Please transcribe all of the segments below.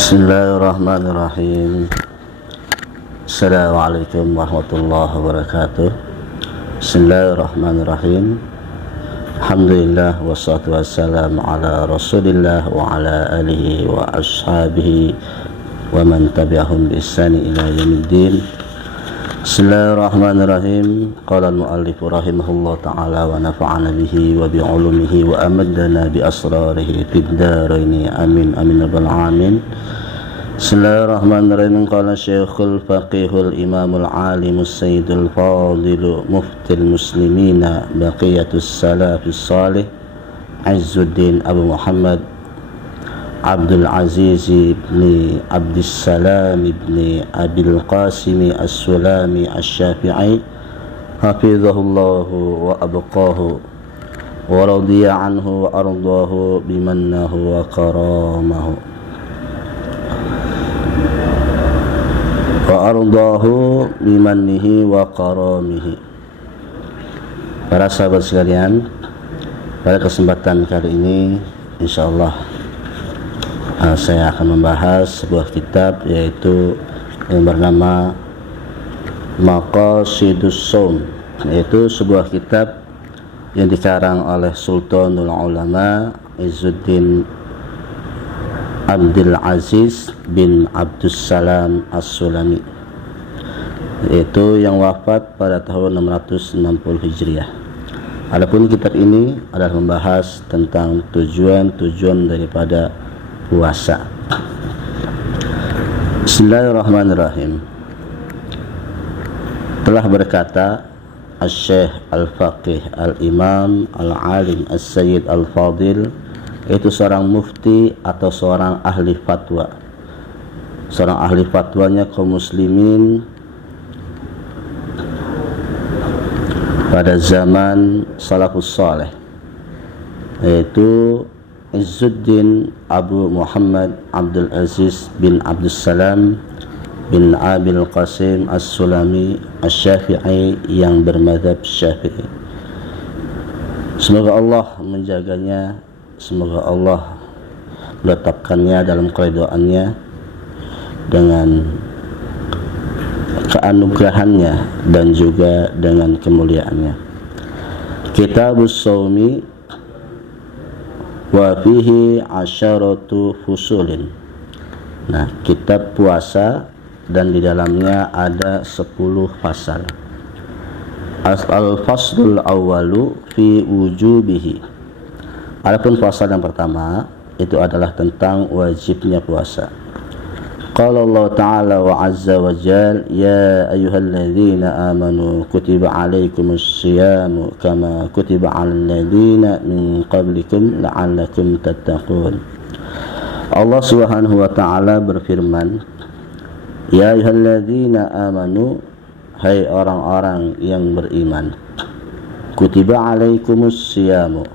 Bismillahirrahmanirrahim. Assalamualaikum warahmatullahi wabarakatuh. Bismillahirrahmanirrahim. Alhamdulillah wassalatu wassalamu ala Rasulillah wa ala alihi wa ashabihi wa man tabi'ahum bi ihsani ila yaumiddin. Bismillahirrahmanirrahim. Qala al-muallif rahimahullah ta'ala wa nafa'ana bihi wa bi 'ulumihi wa amaddana bi asrarihi fid dharain amin amin rabbal alamin. Bismillahirrahmanirrahim. Qala Syekhul Faqihul Imamul Alimus Sayyidul Fadilu Muftil Muslimina Baqiyatus Salafis Salih Izzuddin Abu Muhammad Abdul Aziz ibn Abdissalam ibn Abil Qasim As-Sulami Asy-Syafi'i hafizahullahu wa abqahu wa radiya anhu wa ardahu bimannahu wa karamahu wa ardahu bimannihi wa karamihi. Para sahabat sekalian, pada kesempatan kali ini insyaallah saya akan membahas sebuah kitab, yaitu yang bernama Maqasidus Shaum, yaitu sebuah kitab yang dikarang oleh Sultanul Ulama Izzuddin Abdul Aziz bin Abdussalam As-Sulami, yaitu yang wafat pada tahun 660 Hijriah. Adapun kitab ini adalah membahas tentang tujuan-tujuan daripada puasa. Bismillahirrahmanirrahim. Telah berkata Asy-Syaikh Al-Faqih Al-Imam Al-Alim As-Sayyid Al-Fadil, yaitu seorang mufti atau seorang ahli fatwa, seorang ahli fatwanya kaum muslimin pada zaman salafus saleh, yaitu Izzuddin Abu Muhammad Abdul Aziz bin Abdussalam bin Abil Qasim As-Sulami Asy-Syafi'i yang bermadzhab Syafi'i. Semoga Allah menjaganya, semoga Allah meletakkannya dalam keridhaannya dengan keanugrahannya dan juga dengan kemuliaannya. Kitabus Shaumi wa fihi asyaratu fusulin. Nah, kitab puasa dan di dalamnya ada 10 pasal. Al-faslul awwalu fi wujubihi. Adapun pasal yang pertama itu adalah tentang wajibnya puasa. Qala Allah Ta'ala wa azza wa jal, ya ayyuhalladzina amanu kutiba alaikumus siyamu kama kutiba alal ladzina min qablikum la'allakum tattaqun. Allah Subhanahu wa Ta'ala berfirman, ya ayyuhalladzina amanu, hai orang-orang yang beriman, kutiba alaikumus siyamu,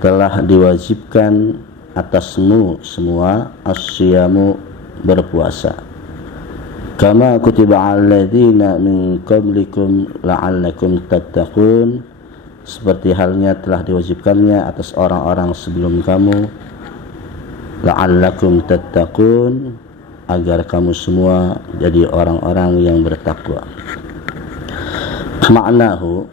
telah diwajibkan atasmu semua as-siyamu, berpuasa, kama kutiba 'alal ladzina min qablikum la'allakum tattaqun, seperti halnya telah diwajibkannya atas orang-orang sebelum kamu, la'allakum tattaqun, agar kamu semua jadi orang-orang yang bertakwa. Maknahu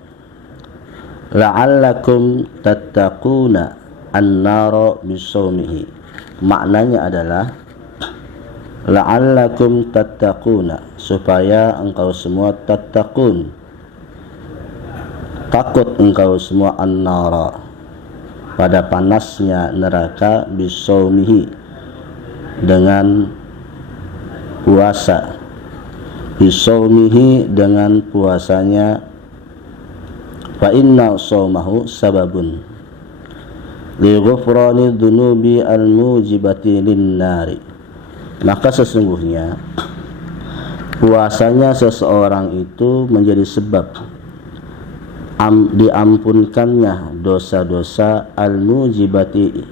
la'allakum tattaquna an-nara bisawmihi. Maknanya adalah la'allakum tattaquna, supaya engkau semua tattaqun, takut engkau semua an-nara, pada panasnya neraka, bisawmihi, dengan puasa, bisawmihi, dengan puasanya, fa inna shawmahu sababun li ghufrani dhunubi al-mujibati lin-nari. Maka sesungguhnya puasanya seseorang itu menjadi sebab diampunkannya dosa-dosa al-mujibati,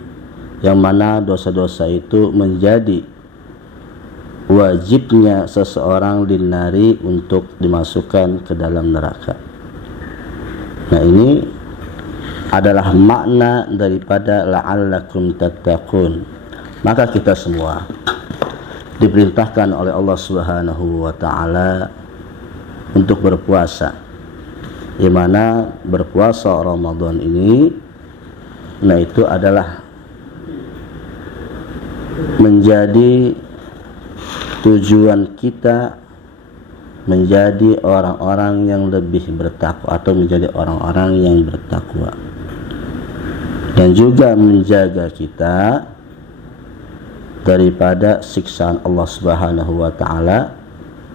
yang mana dosa-dosa itu menjadi wajibnya seseorang linari, untuk dimasukkan ke dalam neraka. Nah, ini adalah makna daripada la'allakum tattaqun. Maka kita semua diperintahkan oleh Allah Subhanahu wa taala untuk berpuasa, di mana berpuasa Ramadan ini itu adalah menjadi tujuan kita menjadi orang-orang yang lebih bertakwa atau menjadi orang-orang yang bertakwa, dan juga menjaga kita daripada siksaan Allah Subhanahu wa taala,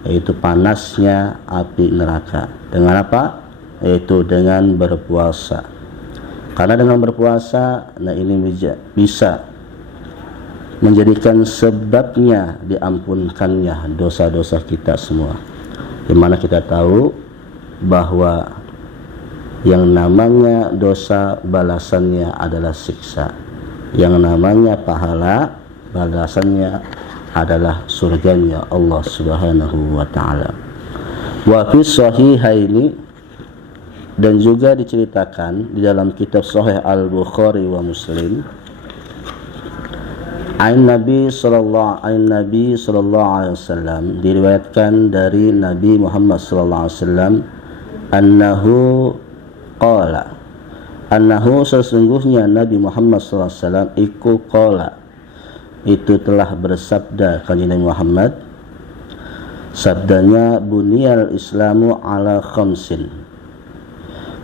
yaitu panasnya api neraka. Dengan apa? Yaitu dengan berpuasa. Karena dengan berpuasa ini bisa menjadikan sebabnya diampunkannya dosa-dosa kita semua. Di mana kita tahu bahwa yang namanya dosa balasannya adalah siksa, yang namanya pahala balasannya adalah surganya Allah Subhanahu wa taala. Wa fi sahihaini, dan juga diceritakan di dalam kitab Sahih Al-Bukhari wa Muslim, Nabi sallallahu alaihi wasallam, diriwayatkan dari Nabi Muhammad sallallahu alaihi wasallam, annahu sesungguhnya Nabi Muhammad sallallahu alaihi wasallam itu telah bersabda, kanjeng Nabi Muhammad, sabdanya, buniyal islamu ala khamsin,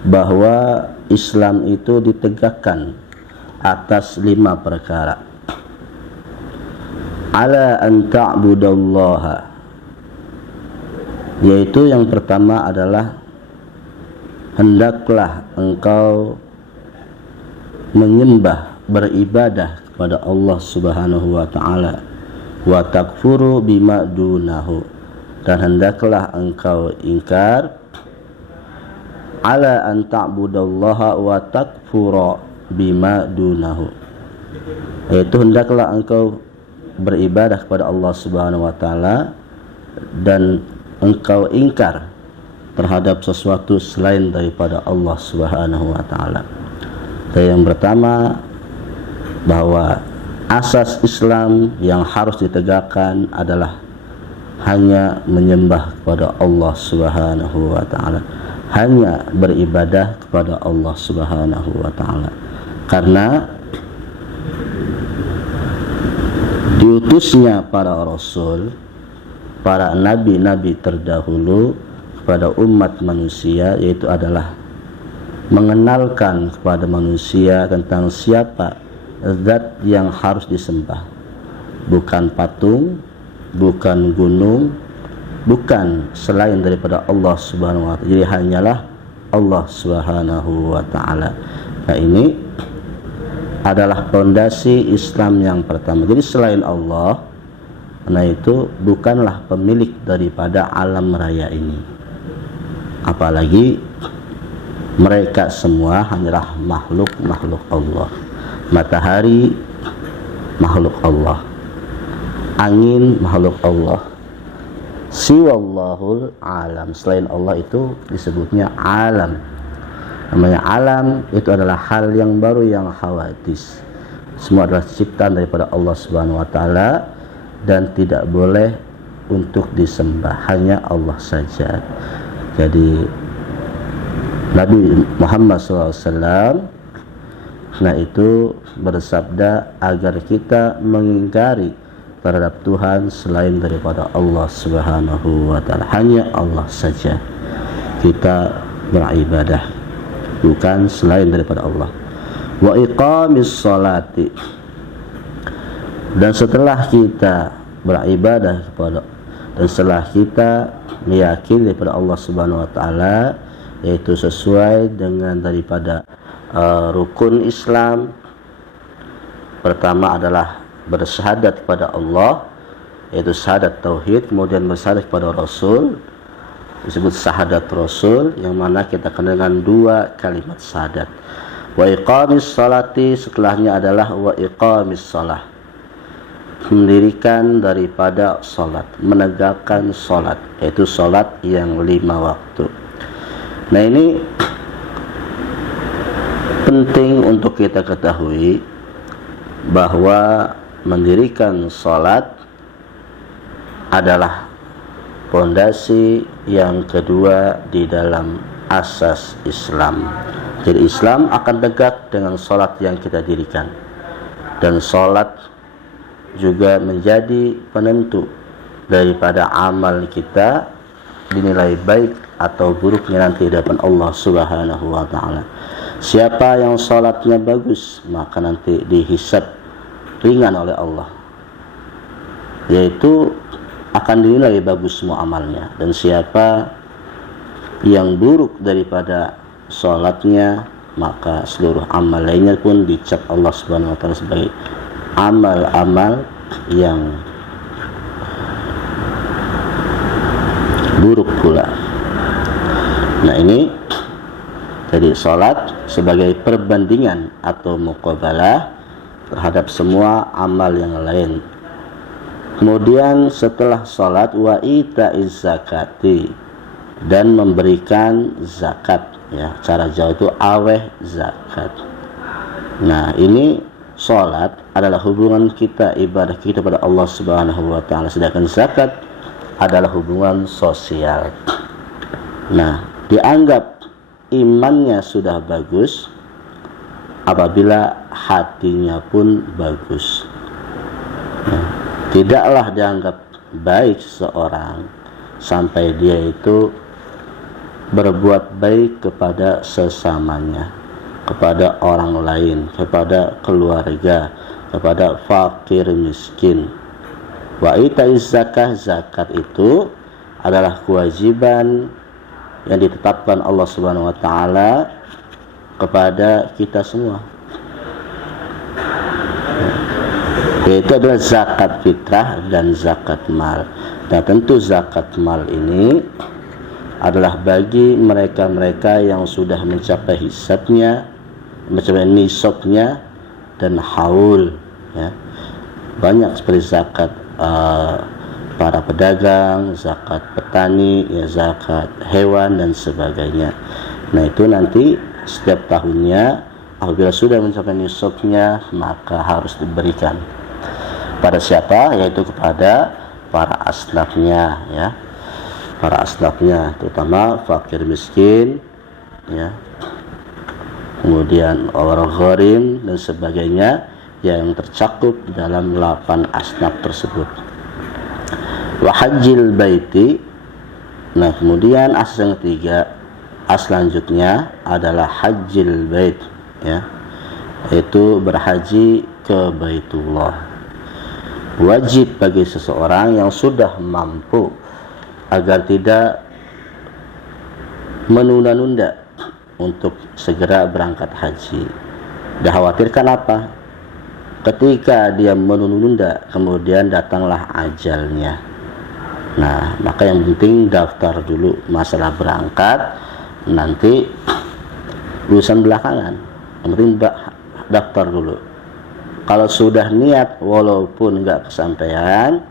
bahwa Islam itu ditegakkan atas 5 perkara. Ala an ta'budallaha, yaitu yang pertama adalah hendaklah engkau menyembah, beribadah kepada Allah Subhanahu wa taala, wa takfuru bima dunahu, dan hendaklah engkau ingkar, ala an ta'budallaha wa takfura bima dunahu, yaitu hendaklah engkau beribadah kepada Allah Subhanahu wa taala dan engkau ingkar terhadap sesuatu selain daripada Allah Subhanahu wa taala. Yang pertama, bahwa asas Islam yang harus ditegakkan adalah hanya menyembah kepada Allah Subhanahu wa taala, hanya beribadah kepada Allah Subhanahu wa taala. Karena diutusnya para rasul, para nabi-nabi terdahulu kepada umat manusia, yaitu adalah mengenalkan kepada manusia tentang siapa zat yang harus disembah, bukan patung, bukan gunung, bukan selain daripada Allah Subhanahu wa taala. Jadi hanyalah Allah Subhanahu wa taala. Nah, ini adalah fondasi Islam yang pertama. Jadi selain Allah, nah itu bukanlah pemilik daripada alam raya ini. Apalagi mereka semua hanyalah makhluk-makhluk Allah. Matahari makhluk Allah, angin makhluk Allah, siwallahul alam, selain Allah itu disebutnya alam. Namanya alam itu adalah hal yang baru, yang hawadis. Semua adalah ciptaan daripada Allah Subhanahu wa taala dan tidak boleh untuk disembah, hanya Allah saja. Jadi Nabi Muhammad SAW itu bersabda agar kita mengingkari terhadap Tuhan selain daripada Allah Subhanahu wa taala. Hanya Allah saja kita beribadah, bukan selain daripada Allah. Wa iqamis sholati, dan setelah kita beribadah kepada, dan setelah kita meyakini kepada Allah Subhanahu wa taala, yaitu sesuai dengan daripada rukun Islam. Pertama adalah bersyahadat kepada Allah, yaitu syahadat tauhid, kemudian bersyahadat kepada Rasul, disebut syahadat Rasul, yang mana kita kenal dengan 2 kalimat syahadat. Wa iqamis sholati, setelahnya adalah wa iqamis sholah, mendirikan daripada sholat, menegakkan sholat, yaitu sholat yang 5 waktu. Nah, ini penting untuk kita ketahui bahwa mendirikan sholat adalah pondasi yang kedua di dalam asas Islam. Jadi Islam akan tegak dengan sholat yang kita dirikan, dan sholat juga menjadi penentu daripada amal kita dinilai baik atau buruknya nanti di hadapan Allah Subhanahu wa taala. Siapa yang sholatnya bagus, maka nanti dihisab ringan oleh Allah, yaitu akan dinilai bagus semua amalnya. Dan siapa yang buruk daripada sholatnya, maka seluruh amal lainnya pun dicap Allah Subhanahu wa taala sebagai amal-amal yang buruk pula. Nah, ini jadi sholat sebagai perbandingan atau muqabalah terhadap semua amal yang lain. Kemudian setelah sholat, wa ita'iz zakati, dan memberikan zakat, ya, cara jauh itu aweh zakat. Nah, ini sholat adalah hubungan kita, ibadah kita pada Allah Subhanahu wa taala, sedangkan zakat adalah hubungan sosial. Nah, dianggap imannya sudah bagus apabila hatinya pun bagus. Nah, tidaklah dianggap baik seseorang sampai dia itu berbuat baik kepada sesamanya, kepada orang lain, kepada keluarga, kepada fakir miskin. Wa itaiz zakah, zakat itu adalah kewajiban yang ditetapkan Allah Subhanahu wa taala kepada kita semua, yaitu adalah zakat fitrah dan zakat mal. Nah, tentu zakat mal ini adalah bagi mereka-mereka yang sudah mencapai hisabnya, mencapai nisabnya dan haul, ya. Banyak seperti zakat para pedagang, zakat petani, ya, zakat hewan dan sebagainya. Nah, itu nanti setiap tahunnya apabila sudah mencapai nisabnya, maka harus diberikan pada siapa? Yaitu kepada para asnafnya, ya, para asnafnya, terutama fakir miskin, ya, kemudian orang gharim dan sebagainya yang tercakup dalam 8 asnaf tersebut. Wa hajjil baiti. Nah, kemudian asas yang ketiga, selanjutnya adalah hajjil bait, ya, yaitu berhaji ke Baitullah. Wajib bagi seseorang yang sudah mampu agar tidak menunda-nunda untuk segera berangkat haji. Dikhawatirkan apa? Ketika dia menunda, kemudian datanglah ajalnya. Nah, maka yang penting daftar dulu masalah berangkat, nanti urusan belakangan. Yang penting daftar dulu. Kalau sudah niat walaupun enggak kesampaian,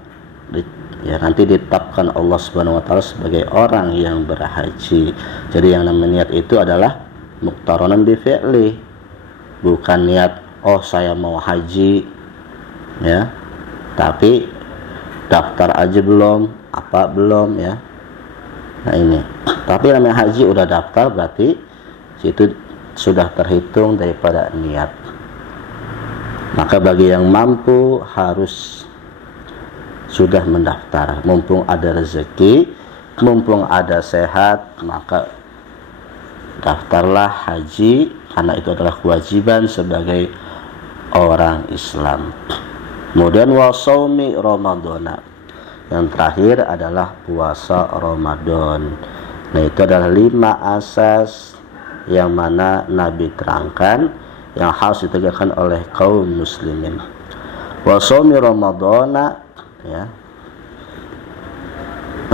ya nanti ditetapkan Allah Subhanahu wa taala sebagai orang yang berhaji. Jadi yang namanya niat itu adalah muqtaranan bi fi'li. Bukan niat oh saya mau haji, ya, tapi daftar aja belum, apa belum, ya. Nah, ini. Tapi namanya haji udah daftar, berarti itu sudah terhitung daripada niat. Maka bagi yang mampu harus sudah mendaftar, mumpung ada rezeki, mumpung ada sehat, maka daftarlah haji, karena itu adalah kewajiban sebagai orang Islam. Kemudian wasaumi Ramadana, yang terakhir adalah puasa Ramadan. Nah, itu adalah 5 asas yang mana Nabi terangkan yang harus ditegakkan oleh kaum muslimin. Wasaumi Ramadana, ya,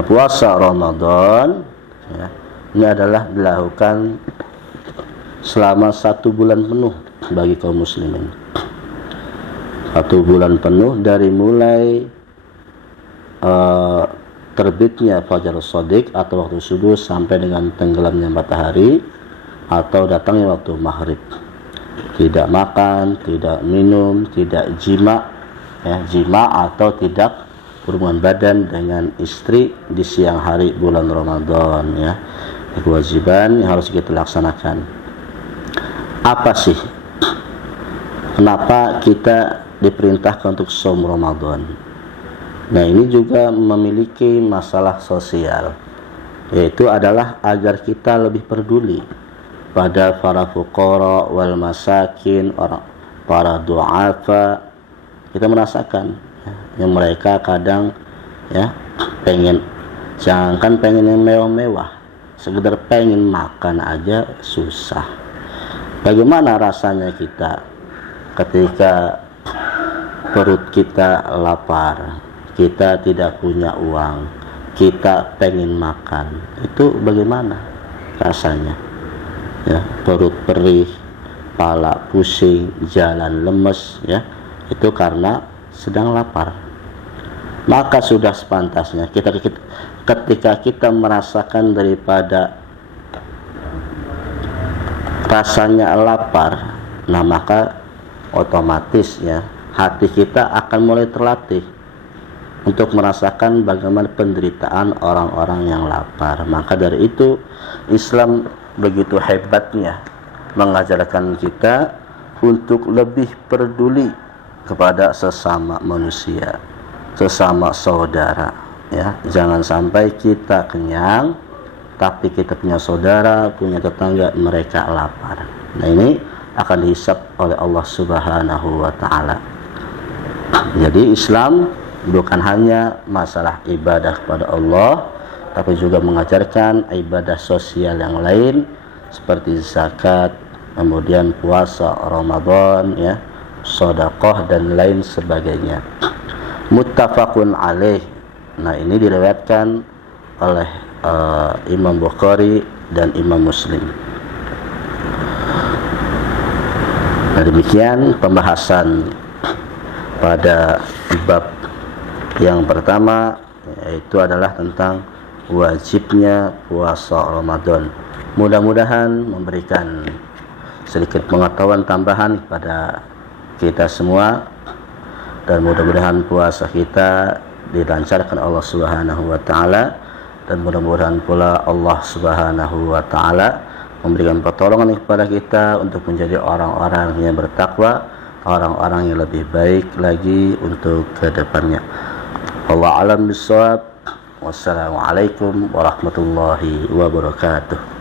puasa Ramadan, ya, ini adalah dilakukan selama 1 bulan penuh bagi kaum muslimin. 1 bulan penuh dari mulai terbitnya fajar shadiq atau waktu subuh sampai dengan tenggelamnya matahari atau datangnya waktu maghrib. Tidak makan, tidak minum, tidak jima, ya, jima atau tidak hubungan badan dengan istri di siang hari bulan Ramadan ya. Kewajiban yang harus kita laksanakan. Apa sih? Kenapa kita diperintahkan untuk saum Ramadan? Nah, ini juga memiliki masalah sosial, yaitu adalah agar kita lebih peduli pada para fuqara wal masakin, orang para du'afa. Kita merasakan ya, yang mereka kadang ya pengen, jangankan pengen yang mewah-mewah, sekedar pengen makan aja susah. Bagaimana rasanya kita ketika perut kita lapar, kita tidak punya uang, kita pengen makan, itu bagaimana rasanya ya? Perut perih, kepala pusing, jalan lemes ya, itu karena sedang lapar. Maka sudah sepantasnya ketika kita merasakan daripada rasanya lapar, nah maka otomatis ya hati kita akan mulai terlatih untuk merasakan bagaimana penderitaan orang-orang yang lapar. Maka dari itu Islam begitu hebatnya mengajarkan kita untuk lebih peduli kepada sesama manusia, sesama saudara ya. Jangan sampai kita kenyang tapi kita punya saudara, punya tetangga mereka lapar. Nah, ini akan dihisab oleh Allah Subhanahu wa taala. Jadi Islam bukan hanya masalah ibadah kepada Allah, tapi juga mengajarkan ibadah sosial yang lain seperti zakat, kemudian puasa Ramadan ya, sedekah dan lain sebagainya. Muttafaqun alaih. Nah, ini diriwayatkan oleh Imam Bukhari dan Imam Muslim. Nah, demikian pembahasan pada bab yang pertama, yaitu adalah tentang wajibnya puasa Ramadan. Mudah-mudahan memberikan sedikit pengetahuan tambahan kepada kita semua, dan mudah-mudahan puasa kita dilancarkan Allah Subhanahu wa taala, dan mudah-mudahan pula Allah Subhanahu wa taala memberikan pertolongan kepada kita untuk menjadi orang-orang yang bertakwa, orang-orang yang lebih baik lagi untuk kedepannya. Allah alam bisawab. Wassalamualaikum warahmatullahi wabarakatuh.